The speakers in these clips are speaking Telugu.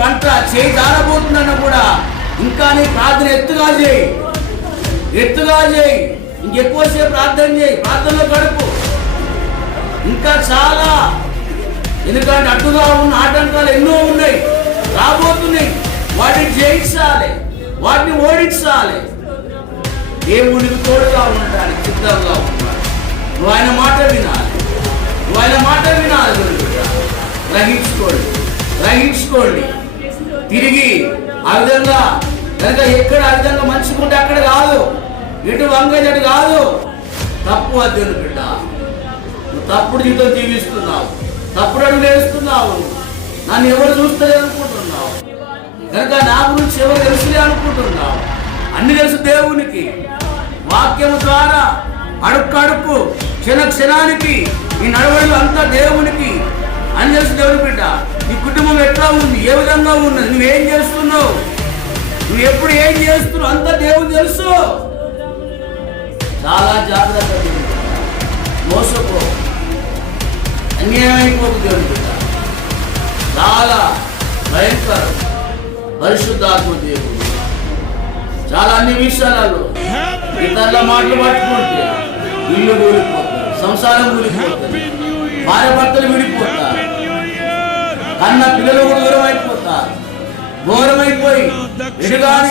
పంట చేయి దారబోతుందన్న కూడా ఇంకా నీ ప్రార్థన ఎత్తుగా చేయి, ఎత్తుగా చేయి. ఇంకెక్కువసేపు ప్రార్థన చేయి, ప్రార్థనలో గడుపు. ఇంకా చాలా, ఎందుకంటే అడ్డుగా ఉన్న ఆటంకాలు ఎన్నో ఉన్నాయి, రాబోతున్నాయి. వాటిని జయించాలి, వాటిని ఓడించాలి. దేవునికి తోడుగా ఉండడానికి సిద్ధంగా ఉన్నాడు. నువ్వు ఆయన మాట వినాలి, నువ్వు ఆయన మాట వినాలి. గ్రహించుకోండి, గ్రహించుకోండి. తిరిగి ఆ విధంగా కనుక ఎక్కడ ఆ విధంగా మంచుకుంటే అక్కడ కాదు, ఇటు వంగజటు కాదు. తప్పు అధ్యయనం బిడ్డ, నువ్వు తప్పుడు జీవితం జీవిస్తున్నావు, తప్పుడు అడుగు వేస్తున్నావు. నన్ను ఎవరు చూస్తుంది అనుకుంటున్నావు, కనుక నా గురించి ఎవరు తెలుసులే అనుకుంటున్నావు. అన్ని తెలుసు దేవునికి. వాక్యము ద్వారా అడుక్కు క్షణ క్షణానికి ఈ నడవడిలో అంతా దేవునికి అని తెలుసు. దేవుని బిడ్డ, నీ కుటుంబం ఎట్లా ఉంది, ఏ విధంగా ఉన్నది, నువ్వేం చేస్తున్నావు, నువ్వు ఎప్పుడు ఏం చేస్తున్నావు అంతా దేవుని తెలుసు. చాలా జాగ్రత్త, మోసపో, అన్యాయమైపోకు. దేవుని బిడ్డ చాలా భయంకరం. పరిశుద్ధాత్మ దేవుడు చాలా అన్ని విషయాలలో ఇతరుల మాటలు పట్టుకుంటే ఇల్లు కూలిపోతారు, సంసారం కూలిపోతారు, భార్య భర్తలు విడిపోతారు, కన్న పిల్లలు కూడా దూరం అయిపోతారు, ఘోరమైపోయి ఎడుగాని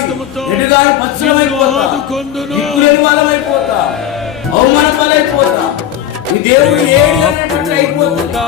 పచ్చలమైపోతారు, దిక్కులేని వాళ్ళమైపోతారు, అవమాన పాలైపోతారు. ఈ దేవుడు ఏడు అయిపోతుంది.